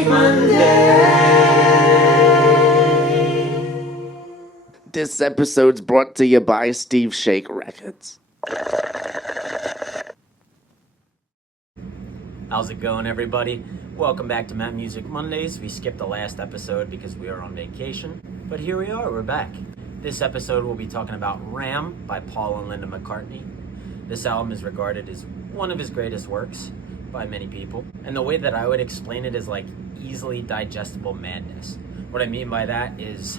Music Monday. This episode's brought to you by Steve Shake Records. How's it going, everybody? Welcome back to Matt Music Mondays. We skipped the last episode because we were on vacation, but here we are, we're back. This episode we'll be talking about Ram by Paul and Linda McCartney. This album is regarded as one of his greatest works by many people, and the way that I would explain it is like easily digestible madness. What I mean by that is,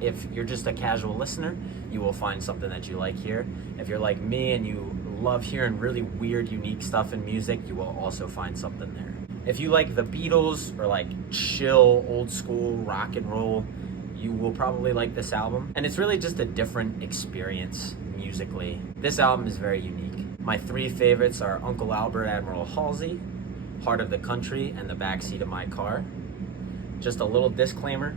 if you're just a casual listener, you will find something that you like here. If you're like me and you love hearing really weird, unique stuff in music, you will also find something there. If you like the Beatles or like chill, old school rock and roll, you will probably like this album. And it's really just a different experience musically. This album is very unique. My three favorites are Uncle Albert, Admiral Halsey, Heart of the Country, and The Backseat of My Car. Just a little disclaimer,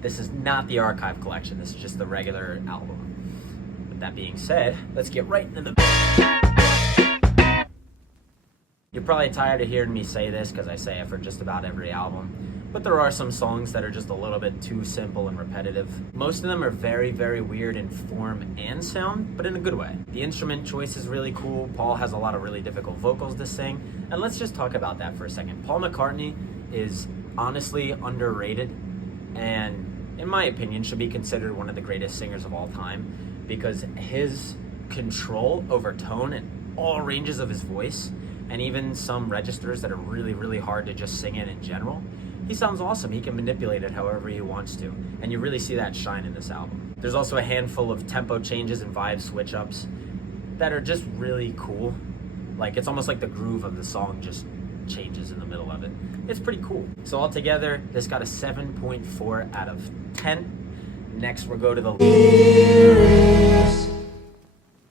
this is not the archive collection, this is just the regular album. With that being said, let's get right into the... You're probably tired of hearing me say this because I say it for just about every album, but there are some songs that are just a little bit too simple and repetitive. Most of them are very, very weird in form and sound, but in a good way. The instrument choice is really cool. Paul has a lot of really difficult vocals to sing, and let's just talk about that for a second. Paul McCartney is honestly underrated, and in my opinion, should be considered one of the greatest singers of all time, because his control over tone and all ranges of his voice, and even some registers that are really, really hard to just sing in general, he sounds awesome. He can manipulate it however he wants to, and you really see that shine in this album. There's also a handful of tempo changes and vibe switch-ups that are just really cool. Like, it's almost like the groove of the song just changes in the middle of it. It's pretty cool. So altogether, this got a 7.4 out of 10. Next, we'll go to the lyrics.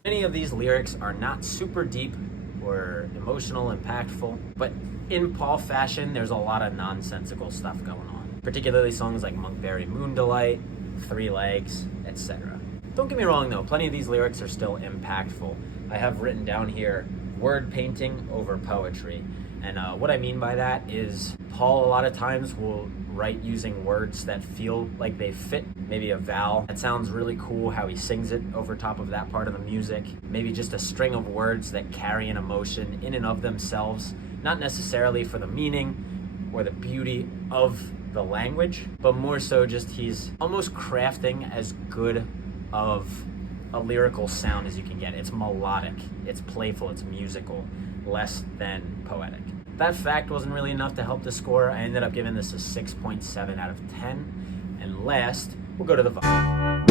Many of these lyrics are not super deep or emotional, impactful, but in Paul fashion, there's a lot of nonsensical stuff going on. Particularly songs like Monkberry Moon Delight, Three Legs, etc. Don't get me wrong though, plenty of these lyrics are still impactful. I have written down here, word painting over poetry. And what I mean by that is Paul a lot of times will write using words that feel like they fit. Maybe a vowel that sounds really cool, how he sings it over top of that part of the music. Maybe just a string of words that carry an emotion in and of themselves, not necessarily for the meaning or the beauty of the language, but more so just he's almost crafting as good of a lyrical sound as you can get. It's melodic, it's playful, it's musical, less than poetic. That fact wasn't really enough to help the score. I ended up giving this a 6.7 out of 10. And last, we'll go to the vibe.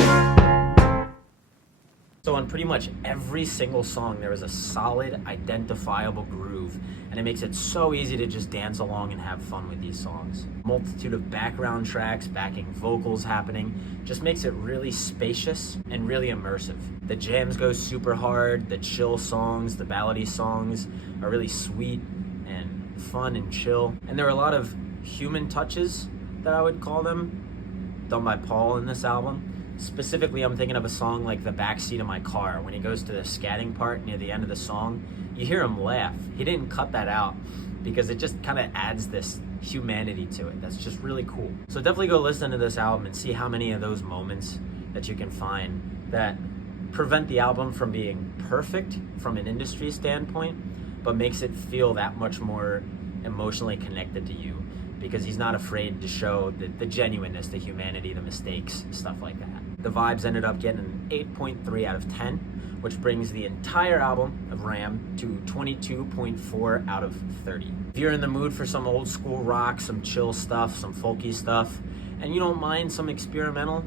So on pretty much every single song, there is a solid, identifiable groove, and it makes it so easy to just dance along and have fun with these songs. Multitude of background tracks, backing vocals happening, just makes it really spacious and really immersive. The jams go super hard, the chill songs, the ballady songs are really sweet and fun and chill. And there are a lot of human touches, that I would call them, done by Paul in this album. Specifically, I'm thinking of a song like The Backseat of My Car. When he goes to the scatting part near the end of the song, you hear him laugh. He didn't cut that out because it just kind of adds this humanity to it. That's just really cool. So definitely go listen to this album and see how many of those moments that you can find that prevent the album from being perfect from an industry standpoint, but makes it feel that much more emotionally connected to you, because he's not afraid to show the genuineness, the humanity, the mistakes, stuff like that. The vibes ended up getting an 8.3 out of 10, which brings the entire album of Ram to 22.4 out of 30. If you're in the mood for some old school rock, some chill stuff, some folky stuff, and you don't mind some experimental,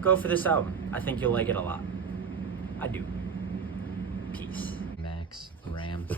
go for this album. I think you'll like it a lot. I do. Peace. Max, Ram.